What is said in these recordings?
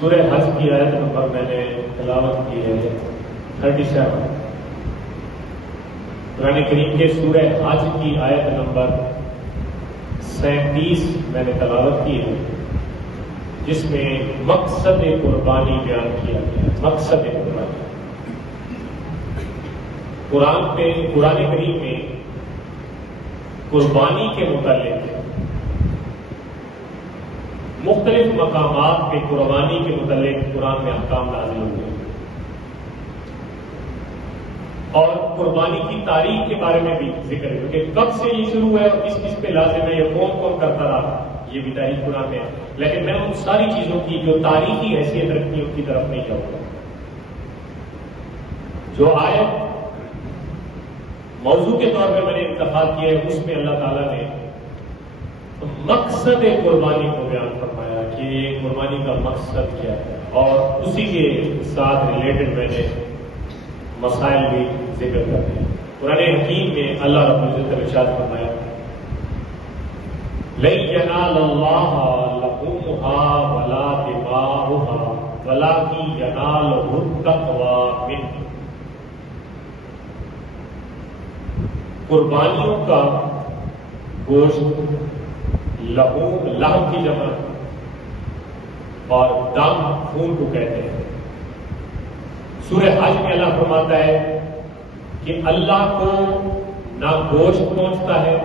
سورہ حج کی آیت نمبر میں نے تلاوت کی ہے 37۔ قرآن کریم کے سورہ حج کی آیت نمبر 37 میں نے تلاوت کی ہے، جس میں مقصد قربانی بیان کیا گیا ہے۔ مقصد قربانی قرآن کریم میں قربانی کے متعلق مختلف مقامات پہ قربانی کے متعلق قرآن میں احکام نازل ہوئے اور قربانی کی تاریخ کے بارے میں بھی ذکر ہے کہ کب سے یہ شروع ہے اور کس پہ لازم ہے، یہ کون کون کرتا رہا، یہ بھی تاریخ قرآن میں ہے۔ لیکن میں ان ساری چیزوں کی جو تاریخی حیثیت رکھتی ان کی طرف نہیں جاؤں گا۔ جو آیت موضوع کے طور پہ میں نے انتخاب کیا ہے، اس میں اللہ تعالیٰ نے مقصد قربانی کو بیان فرمایا کہ یہ قربانی کا مقصد کیا ہے، اور اسی کے ساتھ ریلیٹڈ میں نے مسائل بھی ذکر کرتے ہیں۔ قرآن حکیم میں اللہ رب العزت نے ارشاد فرمایا لَن يَنَالَ اللَّهَ لُحُومُهَا وَلَا دِمَاؤُهَا وَلَٰكِن يَنَالُهُ التَّقْوَىٰ مِنكُمْ۔ قربانیوں کا گوشت لحم کی جمع اور دم خون کو کہتے ہیں۔ سورہ حج میں اللہ فرماتا ہے کہ اللہ کو نہ گوشت پہنچتا ہے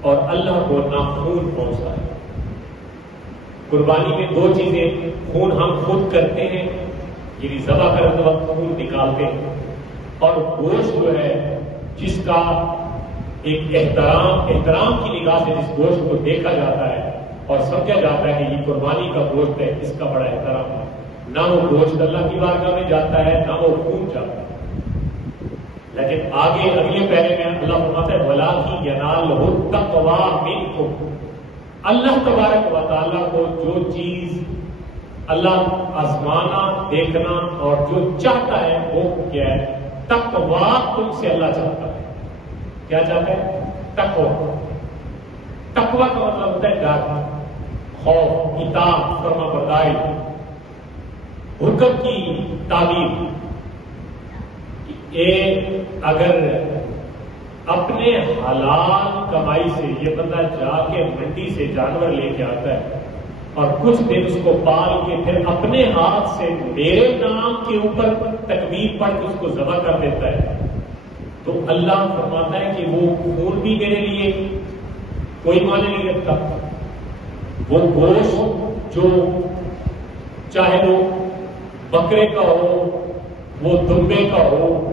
اور اللہ کو نہ خون پہنچتا ہے۔ قربانی میں دو چیزیں، خون ہم خود کرتے ہیں یعنی ذبح کرتے وقت خون نکالتے ہیں، اور گوشت جو ہے جس کا ایک احترام کی نگاہ سے جس گوشت کو دیکھا جاتا ہے اور سمجھا جاتا ہے کہ یہ قربانی کا گوشت ہے، اس کا بڑا احترام ہے۔ نہ وہ گوشت اللہ کی بارگاہ میں جاتا ہے، نہ وہ خون جاتا ہے۔ لیکن آگے اگلے پہلے میں اللہ فرماتا ہے وَلَٰكِن يَنَالُهُ التَّقْوَىٰ مِنكُمْ۔ اللہ تبارک و تعالیٰ کو جو چیز اللہ آزمانا، دیکھنا اور جو چاہتا ہے وہ کیا ہے؟ تقویٰ تم سے اللہ چاہتا ہے۔ کیا چاہتا ہے؟ تقویٰ۔ تقویٰ کا مطلب ہوتا ہے ڈر، خوف، اطاعت، فرما برداری، حکم کی تعبیر۔ اگر اپنے حلال کمائی سے یہ بندہ جا کے منڈی سے جانور لے کے آتا ہے اور کچھ دن اس کو پال کے پھر اپنے ہاتھ سے میرے نام کے اوپر تکبیر پڑھ کے اس کو ذبح کر دیتا ہے، تو اللہ فرماتا ہے کہ وہ خون بھی میرے لیے کوئی معنی نہیں رکھتا۔ وہ گوشت جو چاہے وہ بکرے کا ہو، وہ دمبے کا ہو،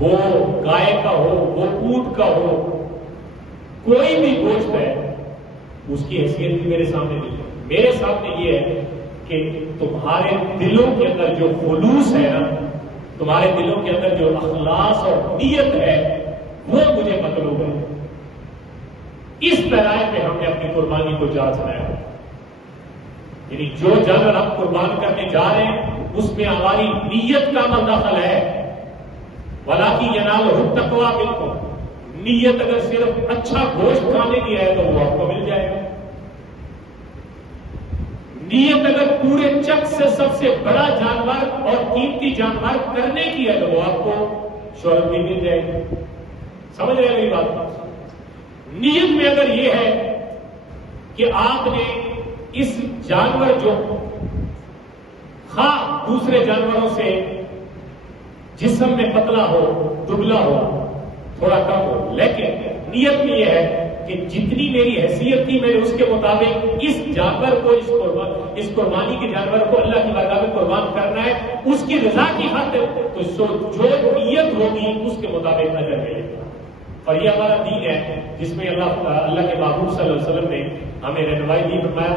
وہ گائے کا ہو، وہ اونٹ کا ہو، کوئی بھی گوشت ہے اس کی حیثیت بھی میرے سامنے نہیں ہے۔ میرے سامنے یہ ہے کہ تمہارے دلوں کے اندر جو خلوص ہے نا، تمہارے دلوں کے اندر جو اخلاص اور نیت ہے وہ مجھے مطلوب ہے۔ اس پیرائے پہ ہم نے اپنی قربانی کو جانچنا ہے، یعنی جو جانور ہم قربان کرنے جا رہے ہیں اس میں ہماری نیت کا عمل داخل ہے۔ وَلَٰكِن يَنَالُهُ التَّقْوَىٰ مِنكُمْ۔ نیت اگر صرف اچھا گوشت کھانے کی ہے تو وہ آپ کو مل جائے گا۔ نیت اگر پورے چک سے سب سے بڑا جانور اور قیمتی جانور کرنے کی ہے تو وہ آپ کو شہرت بھی مل جائے گی۔ سمجھ رہے ہیں میری بات؟ نیت میں اگر یہ ہے کہ آپ نے اس جانور جو خواہ دوسرے جانوروں سے جسم میں پتلا ہو، دبلا ہو، تھوڑا کم ہو، لیکن نیت میں یہ ہے کہ جتنی میری حیثیت تھی میں نے اس کے مطابق اس جانور کو اس قربانی کے جانور کو اللہ کی بارگاہ میں قربان کرنا ہے، اس کی رضا کی خاطر، تو جو نیت ہوگی اس کے مطابق اجر ملے گا۔ اور یہ ہمارا دین ہے جس میں اللہ کے محبوب صلی اللہ علیہ وسلم نے ہمیں رہنمائی دی، فرمایا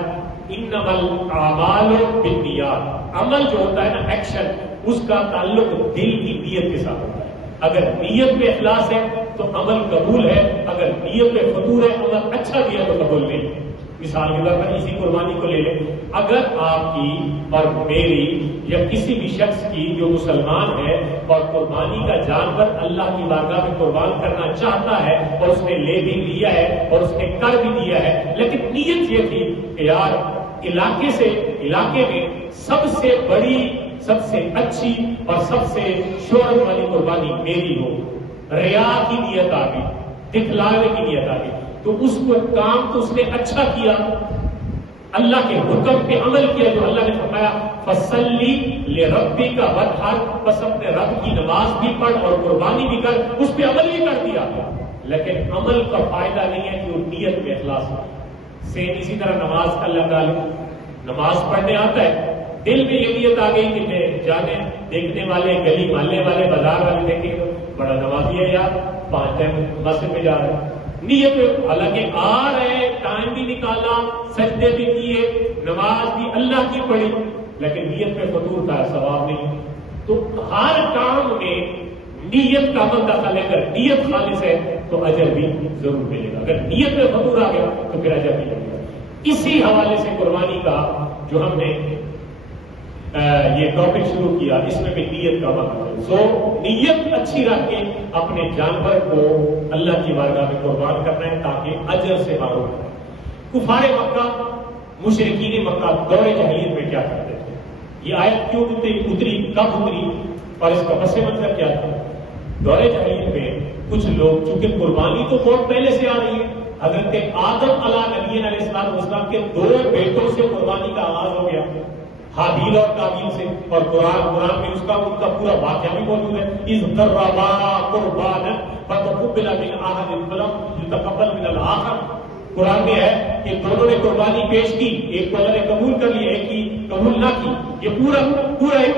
انما الاعمال بالنیات۔ عمل جو ہوتا ہے نا، ایکشن، اس کا تعلق دل کی نیت کے ساتھ ہوتا ہے۔ اگر نیت میں اخلاص ہے تو عمل قبول ہے، اگر نیت میں فطور ہے، عمل اچھا دیا تو قبول نہیں۔ مثال کے طور پر اسی قربانی کو لے لیں، اگر آپ کی اور میری یا کسی بھی شخص کی جو مسلمان ہے اور قربانی کا جانور اللہ کی بارگاہ میں قربان کرنا چاہتا ہے اور اس نے لے بھی لیا ہے اور اس نے کر بھی دیا ہے، لیکن نیت یہ تھی کہ یار علاقے میں سب سے بڑی، سب سے اچھی اور سب سے شہرت والی قربانی میری ہو، ریا کی نیت آ گئی، دکھلانے کی نیت آ گئی، تو اس کو کام تو اس نے اچھا کیا، اللہ کے حکم پہ عمل کیا، جو اللہ نے فرمایا فصلی لربک وانحر، بس اپنے رب کی نماز بھی پڑھ اور قربانی بھی کر، اس پہ عمل بھی کر دیا، لیکن عمل کا فائدہ نہیں ہے کہ وہ نیت میں اخلاص ہو۔ سیم اسی طرح نماز کا اللہ تعالی نماز پڑھنے آتا ہے، دل میں یہ نیت آ گئی کہ میں جانے دیکھنے والے، گلی محلے والے، بازار والے دیکھیں گے بڑا نمازی ہے یار، 5 ٹائم مسجد میں جا رہے ہیں، نیت میں حالانکہ آ رہے، ٹائم بھی نکالا، سجدے بھی کیے، نماز بھی اللہ کی پڑھی، لیکن نیت میں فطور کا ثواب نہیں۔ تو ہر کام میں نیت کا عمل دخل ہے، اگر نیت خالص ہے تو اجر بھی ضرور ملے گا، اگر نیت میں فطور آ گیا تو پھر اجر بھی ملے گا۔ اسی حوالے سے قربانی کا جو ہم نے یہ ٹاپک شروع کیا، اس میں بھی نیت کا مقصد، سو نیت اچھی رکھ کے اپنے جانور کو اللہ کی بارگاہ میں قربان کرنا ہے تاکہ اجر سے محروم رہے۔ کفار مکہ، مشرکین مکہ دور جاہلیت میں کیا کرتے تھے؟ یہ آیت کیوں اتری، کب اتری اور اس کا پس منظر کیا تھا؟ دور جاہلیت میں کچھ لوگ، چونکہ قربانی تو بہت پہلے سے آ رہی ہے، حضرت آدم علیہ السلام کے 2 بیٹوں سے قربانی کا آغاز ہو گیا، حابیل اور قابیل سے، اور قرآن میں ان کا پورا واقعہ بھی موجود ہے، اذ قربا قربانا فتقبل من احد ولم يتقبل من الاخر۔ قرآن میں ہے کہ دونوں نے قربانی پیش کی، ایک کو اللہ نے قبول کر لی، ایک کی قبول نہ کی۔ یہ پورا ایک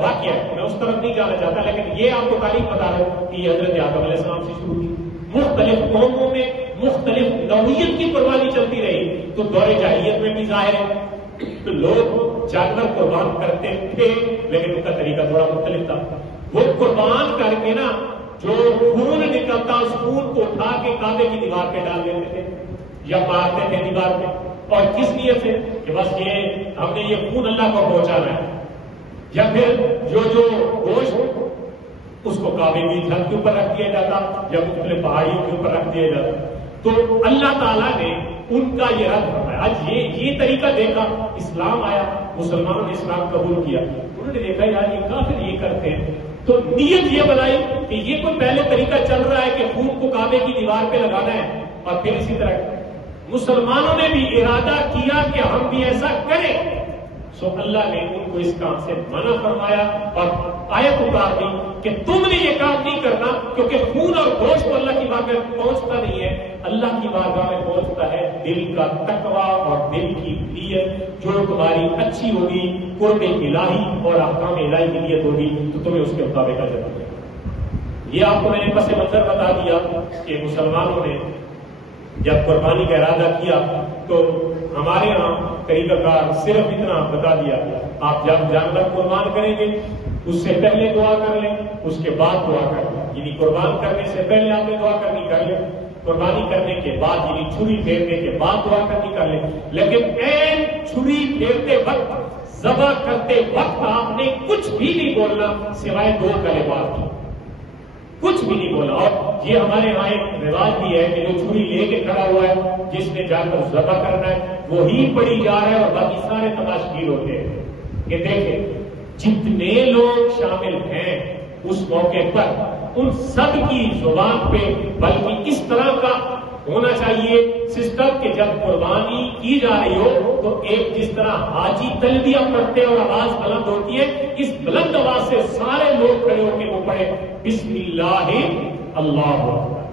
واقعہ ہے، میں اس طرف نہیں جانا چاہتا، لیکن یہ آپ کو تاریخ بتا رہا ہوں کہ یہ حضرت آدم علیہ السلام سے شروع کی۔ مختلف قوموں میں مختلف نوعیت کی قربانی چلتی رہی، تو دور جاہلیت میں بھی ظاہر ہے تو لوگ جانور قربان کرتے تھے، لیکن ان کا طریقہ تھوڑا مختلف تھا۔ وہ قربان کر کے نا جو خون نکلتا اس خون کو اٹھا کے کعبے کی دیوار پہ ڈال دیتے تھے یا مارتے تھے دیوار پہ، اور کس نیت سے کہ بس یہ ہم نے یہ خون اللہ کو پہنچانا ہے، یا پھر جو گوشت اس کو کعبے کی چھت کے اوپر رکھ دیا جاتا یا مختلف پہاڑیوں کے اوپر رکھ دیا جاتا۔ تو اللہ تعالیٰ نے ان کا یہ رد فرمایا۔ آج یہ طریقہ دیکھا، اسلام آیا، مسلمانوں نے اسلام قبول کیا، انہوں نے دیکھا یار یہ کافر یہ کرتے ہیں، تو نیت یہ بنائی کہ یہ کوئی پہلے طریقہ چل رہا ہے کہ خون کو کعبے کی دیوار پہ لگانا ہے، اور پھر اسی طرح مسلمانوں نے بھی ارادہ کیا کہ ہم بھی ایسا کریں، سو اللہ نے ان کو اس کام سے منع فرمایا اور آیت اتار دی کہ تم نے یہ کام نہیں کرنا، کیونکہ خون اور گوشت تو اللہ کی بارگاہ میں پہنچتا نہیں ہے، اللہ کی بارگاہ میں پہنچتا ہے دل کا تقویٰ اور دل کی نیت، جو تمہاری اچھی ہوگی، قرب الہی اور احکام الہی کی نیت ہوگی تو تمہیں اس کے مطابق اجر ملے گا۔ یہ آپ کو میں نے پس منظر بتا دیا کہ مسلمانوں نے جب قربانی کا ارادہ کیا تو ہمارے یہاں طریقہ کار صرف اتنا بتا دیا، آپ جب جانور قربان کریں گے اس سے پہلے دعا کر لیں، اس کے بعد دعا کر لیں، یعنی قربان کرنے سے پہلے آپ نے دعا کرنی کر لیں، قربانی کرنے کے بعد یعنی چھری پھیرنے کے بعد دعا کرنی کر لیں، لیکن این چھری پھیرتے وقت، ذبح کرتے وقت آپ نے کچھ بھی نہیں بولنا سوائے 2 کلمات کی، کچھ بھی نہیں بولا۔ اور یہ ہمارے یہاں ایک رواج بھی ہے کہ جو چھری لے کے کھڑا ہوا ہے، جس نے جا کر ذبح کرنا ہے وہی پڑی جا رہا ہے اور باقی سارے تماشگیر ہوتے ہیں کہ دیکھیں جتنے لوگ شامل ہیں اس موقع پر ان سب کی زبان پہ بلکہ اس طرح کا ہونا چاہیے سسٹم کہ جب قربانی کی جا رہی ہو تو ایک جس طرح حاجی تلبیہ پڑھتے اور آواز بلند ہوتی ہے، اس بلند آواز سے سارے لوگ کھڑے ہو کے وہ پڑھے بسم اللہ اللہ اکبر،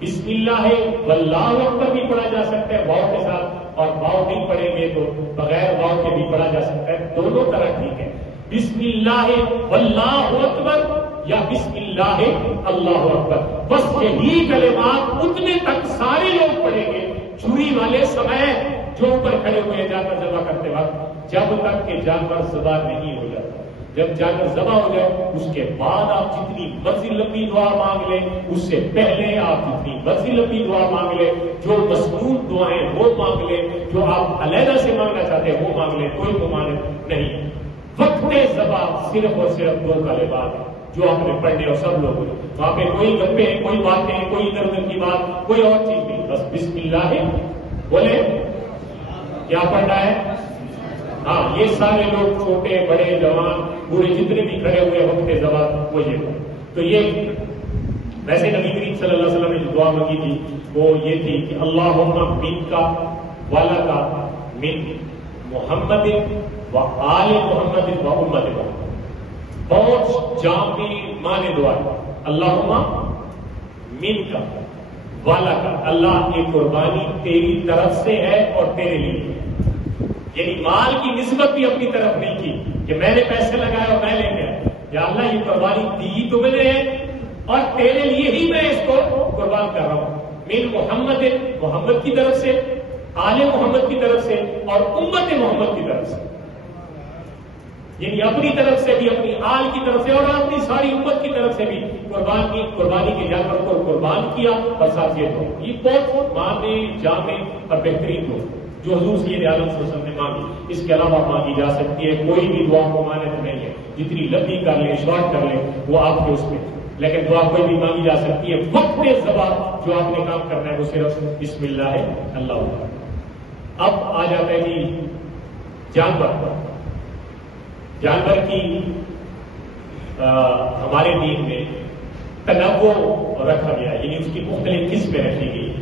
بسم اللہ واللہ اکبر بھی پڑھا جا سکتا ہے واو کے ساتھ، اور واو نہیں پڑھیں گے تو بغیر واو کے بھی پڑھا جا سکتا ہے، دونوں طرح ٹھیک ہے، بسم اللہ واللہ اکبر یا بسم اللہ اللہ اکبر، بس یہی کلمات اتنے تک سارے لوگ پڑھیں گے، چھری والے سمیت جو اوپر کھڑے ہوئے جانور ذبح کرتے وقت، جب تک کہ جانور ذبح نہیں ہو جاتا۔ جب جانور ذبح ہو جائے اس کے بعد آپ جتنی مرضی لمبی دعا مانگ لیں، اس سے پہلے آپ جتنی مرضی لمبی دعا مانگ لیں، جو مسنون دعائیں وہ مانگ لیں، جو آپ علیحدہ سے مانگنا چاہتے ہیں وہ مانگ لیں، کوئی ممانعت نہیں۔ وقت ذبح صرف اور صرف 2 کلمات ہیں جو آپ نے پڑھنے، اور سب لوگ وہاں پہ کوئی گپے ہیں، کوئی باتیں، کوئی ادھر ادھر کی بات، کوئی اور چیز نہیں، بس بسم اللہ بولے کیا پڑھنا ہے؟ ہاں یہ سارے لوگ چھوٹے بڑے جوان بوڑھے جتنے بھی کھڑے ہوئے وقت زبان وہ یہ تو یہ ویسے نبی کریم صلی اللہ علیہ وسلم نے جو دعا مانگی تھی وہ یہ تھی کہ اللہم من کا والا کا من محمد و آل محمد و امت محمد. بہت جامع معنی دعا ہے. اللہم من کا والا کا اللہ کی قربانی تیری طرف سے ہے اور تیرے لیے ہے. یعنی مال کی نسبت بھی اپنی طرف نہیں کی کہ میں نے پیسے لگائے اور میں لے گیا. یا اللہ یہ قربانی دی تو میں نے اور تیرے لیے ہی میں اس کو قربان کر رہا ہوں. من محمد محمد کی طرف سے آل محمد کی طرف سے اور امت محمد کی طرف سے. یعنی اپنی طرف سے بھی اپنی آل کی طرف سے اور اپنی ساری امت کی طرف سے بھی قربانی کے جانور کو قربان کیا. اور ساتھ یہ بہت معنی جامع اور بہترین ہو جو حضور سید عالم صلی اللہ علیہ وسلم نے مانگی. اس کے علاوہ مانگی جا سکتی ہے. کوئی بھی دعا کو مانت نہیں ہے. جتنی لمبی کر لیں شارٹ کر لیں وہ آپ کے اس میں. لیکن دعا کوئی بھی مانگی جا سکتی ہے. وقت زبان جو آپ نے کام کرنا ہے وہ صرف بسم اللہ ہے اللہ. اب آ جاتا ہے کہ جانور کی ہمارے دین میں تنوع رکھا گیا ہے. یعنی اس کی مختلف قسمیں رکھی گئی.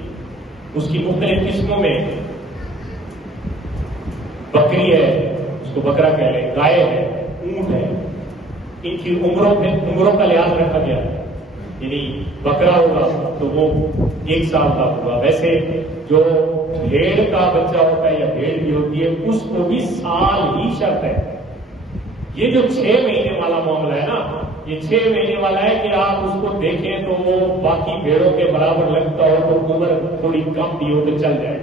اس کی مختلف قسموں میں بکری ہے اس کو بکرا کہہ لیں, گائے ہے, اونٹ ہے. ان کی عمروں کا لحاظ رکھا گیا ہے. یعنی بکرا ہوگا تو وہ 1 سال کا ہوگا. ویسے جو بھیڑ کا بچہ ہوتا ہے یا بھیڑ بھی ہوتی ہے اس کو بھی سال ہی شرط ہے. یہ جو 6 مہینے والا معاملہ ہے نا, یہ 6 مہینے والا ہے کہ آپ اس کو دیکھیں تو وہ باقی بھیڑوں کے برابر لگتا ہو تو عمر تھوڑی کم بھی ہو تو چل جائے.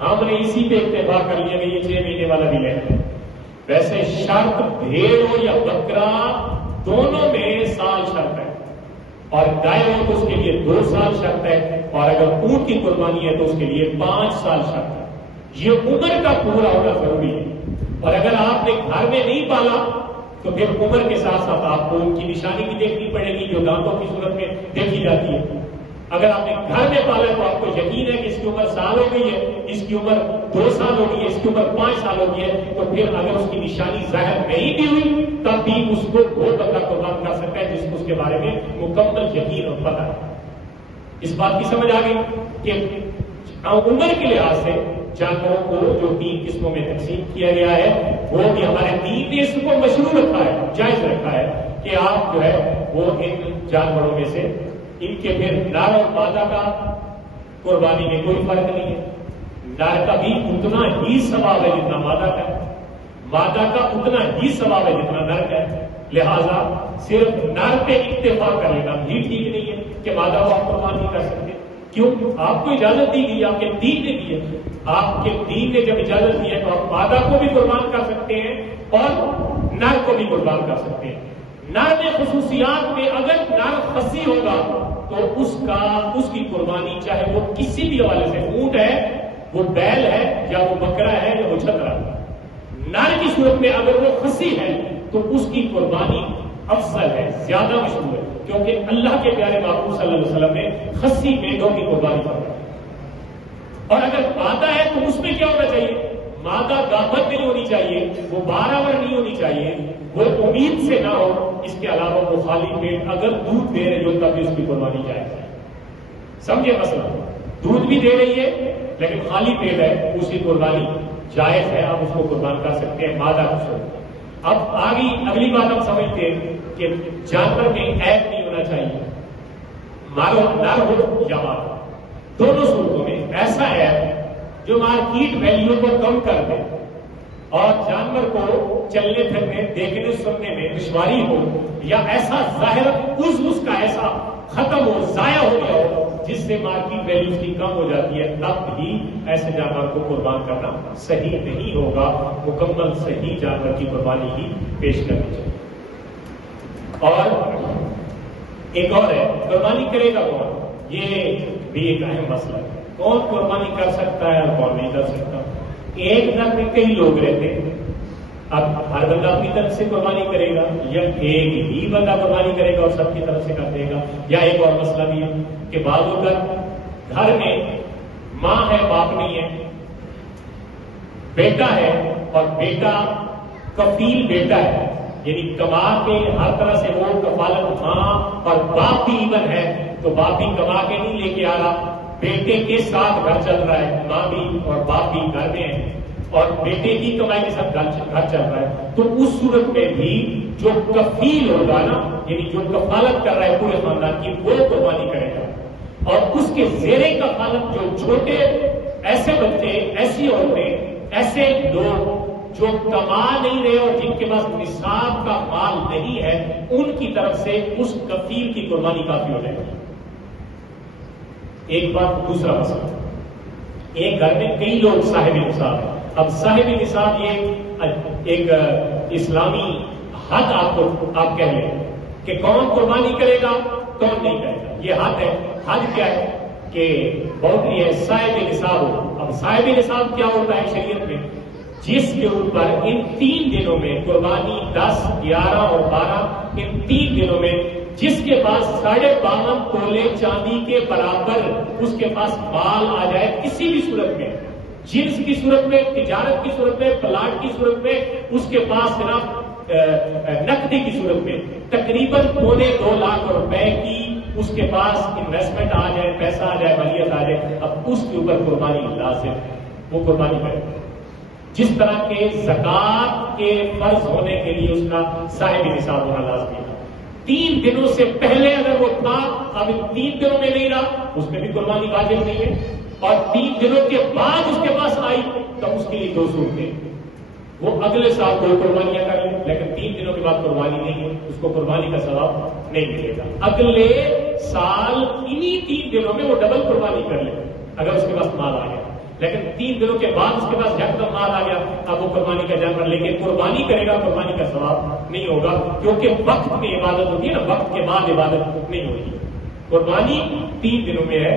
ہم نے اسی پہ اتفاق کر لیا کہ یہ 6 مہینے والا بھی لے. ویسے شرط بھیڑ ہو یا بکرا دونوں میں سال شرط ہے. اور گائے ہو تو اس کے لیے 2 سال شرط ہے. اور اگر اونٹ کی قربانی ہے تو اس کے لیے 5 سال شرط ہے. یہ عمر کا پورا ہونا ضروری ہے. اور اگر آپ نے گھر میں نہیں پالا تو پھر عمر کے ساتھ ساتھ آپ کو ان کی نشانی بھی دیکھنی پڑے گی جو دانتوں کی صورت میں دیکھی جاتی ہے. اگر آپ نے گھر میں پالا تو آپ کو یقین ہے کہ اس کی عمر سال ہو گئی ہے, اس کی عمر 2 سال ہو گئی ہے, اس کی عمر 5 سال ہو گئی ہے, تو پھر اگر اس کی نشانی ظاہر نہیں بھی ہوئی تب بھی اس کو وہ بندہ قربان کر سکتا ہے جس کو اس کے بارے میں مکمل یقین اور پتہ ہے. اس بات کی سمجھ آ گئی کہ عمر کے لحاظ سے جانوروں کو جو 3 قسموں میں تقسیم کیا گیا ہے وہ بھی ہمارے دین نے اس کو مشروع رکھا ہے, جائز رکھا ہے کہ آپ جو ہے وہ ان جانوروں میں سے ان کے پھر نر اور مادہ کا قربانی میں کوئی فرق نہیں ہے. نر کا بھی اتنا ہی ثواب ہے جتنا مادہ کا ہے, مادہ کا اتنا ہی ثواب ہے جتنا نر کا ہے. لہذا صرف نر پہ اتفاق کر لینا بھی ٹھیک نہیں ہے کہ مادہ کو آپ قربان نہیں کر سکتے. کیوں؟ آپ کو اجازت دی گئی, آپ کے دین نے دی ہے. آپ کے دین نے جب اجازت دی ہے تو آپ مادہ کو بھی قربان کر سکتے ہیں اور نر کو بھی قربان کر سکتے ہیں. نر میں خصوصیات میں اگر نر خصی ہوگا تو اس کی قربانی چاہے وہ کسی بھی حوالے سے, اونٹ ہے, وہ بیل ہے, یا وہ بکرا ہے, یا وہ چھترا ہے, نر کی صورت میں اگر وہ خصی ہے تو اس کی قربانی افضل ہے, زیادہ مشہور ہے, کیونکہ اللہ کے پیارے محبوب صلی اللہ علیہ وسلم نے خصی مینڈوں کی قربانی فرمائی. اور اگر مادہ ہے تو اس میں کیا ہونا چاہیے؟ مادہ گابھت نہیں ہونی چاہیے, وہ 12 ور نہیں ہونی چاہیے, وہ امید سے نہ ہو. اس کے علاوہ وہ خالی پیٹ اگر دودھ دے رہے ہو تب بھی اس کی قربانی جائز ہے. سمجھے مسئلہ؟ دودھ بھی دے رہی ہے لیکن خالی پیٹ ہے, اس کی قربانی جائز ہے, آپ اس کو قربان کر سکتے ہیں مادہ کو چھوڑ. اب اگلی بات ہم سمجھتے ہیں کہ جانور میں عیب نہیں ہونا چاہیے, نر ہو یا مادہ, دونوں صورتوں میں ایسا ہے جو مارکیٹ ویلیو کو کم کر دے اور جانور کو چلنے پھرنے دیکھنے سننے میں دشواری ہو, یا ایسا ظاہر اس کا ایسا ختم ہو, ضائع ہو گیا ہو جس سے مارکیٹ ویلیو اس کی کم ہو جاتی ہے, تب ہی ایسے جانور کو قربان کرنا صحیح نہیں ہوگا. مکمل صحیح جانور کی قربانی ہی پیش کرنی چاہیے. اور ایک اور ہے, قربانی کرے گا کون؟ یہ بھی ایک اہم مسئلہ ہے. کون قربانی کر سکتا ہے اور کون نہیں کر سکتا؟ ایک گھر میں کئی لوگ رہتے ہیں, اب ہر بندہ اپنی طرف سے قربانی کرے گا یا ایک ہی بندہ قربانی کرے گا اور سب کی طرف سے کر دے گا؟ یا ایک اور مسئلہ بھی ہے کہ بعض اوقات گھر میں ماں ہے باپ نہیں ہے, بیٹا ہے اور بیٹا کفیل بیٹا ہے، یعنی کما کے ہر طرح سے وہ کفالت ماں اور باپ بھی ایون ہے، تو باپ بھی کما کے نہیں لے کے آ رہا، بیٹے کے ساتھ گھر چل رہا ہے، ماں بھی اور باپ بھی گھر میں ہیں اور بیٹے کی کمائی کے ساتھ گھر چل رہا ہے، تو اس صورت میں بھی جو کفیل ہوگا نا، یعنی جو کفالت کر رہا ہے پورے خاندان کی، وہ قربانی کرے گا، اور اس کے زیر کفالت جو چھوٹے ایسے بچے، ایسی عورتیں، ایسے لوگ جو کما نہیں رہے اور جن کے پاس نصاب کا مال نہیں ہے، ان کی طرف سے اس کفیل کی قربانی کافی ہو جائے گی۔ ایک بات، دوسرا مسئلہ، ایک گھر میں کئی لوگ صاحب نصاب ہیں۔ اب صاحب نصاب یہ ایک اسلامی حد آپ کہہ لیں کہ کون قربانی کرے گا کون نہیں کرے گا، یہ حد ہے۔ حد کیا ہے کہ باؤنڈری ہے صاحب نصاب ہو۔ اب صاحب نصاب کیا ہوتا ہے شریعت میں؟ جس کے اوپر ان 3 دنوں میں قربانی 10، 11 اور 12، ان 3 دنوں میں جس کے پاس 52.5 تولے چاندی کے برابر اس کے پاس مال آ جائے کسی بھی صورت میں، جنس کی صورت میں، تجارت کی صورت میں، پلاٹ کی صورت میں، اس کے پاس جناب نقدی کی صورت میں تقریباً 2.25 لاکھ روپے کی اس کے پاس انویسٹمنٹ آ جائے، پیسہ آ جائے، مالیت آ جائے، اب اس کے اوپر قربانی لازم ہے، وہ قربانی کرے۔ جس طرح کے زکوٰۃ کے فرض ہونے کے لیے اس کا صاحب نصاب ہونا لازمی ہے۔ 3 دنوں سے پہلے اگر وہ تھا، اب 3 دنوں میں نہیں رہا، اس میں بھی قربانی واجب نہیں ہے، اور 3 دنوں کے بعد اس کے پاس آئی تب اس کے لیے 2 صورتیں، وہ اگلے سال کوئی قربانیاں کر لیں، لیکن 3 دنوں کے بعد قربانی نہیں ہے، اس کو قربانی کا ثواب نہیں ملے گا۔ اگلے سال انہی 3 دنوں میں وہ ڈبل قربانی کر لے اگر اس کے پاس مال آ گیا، لیکن 3 دنوں کے بعد اس کے پاس یکدم مال آ گیا، اب وہ قربانی کا جانور لے کے قربانی کرے گا، قربانی کا ثواب نہیں ہوگا، کیونکہ وقت میں عبادت ہوتی ہے نا، وقت کے بعد عبادت نہیں ہوتی۔ قربانی 3 دنوں میں ہے۔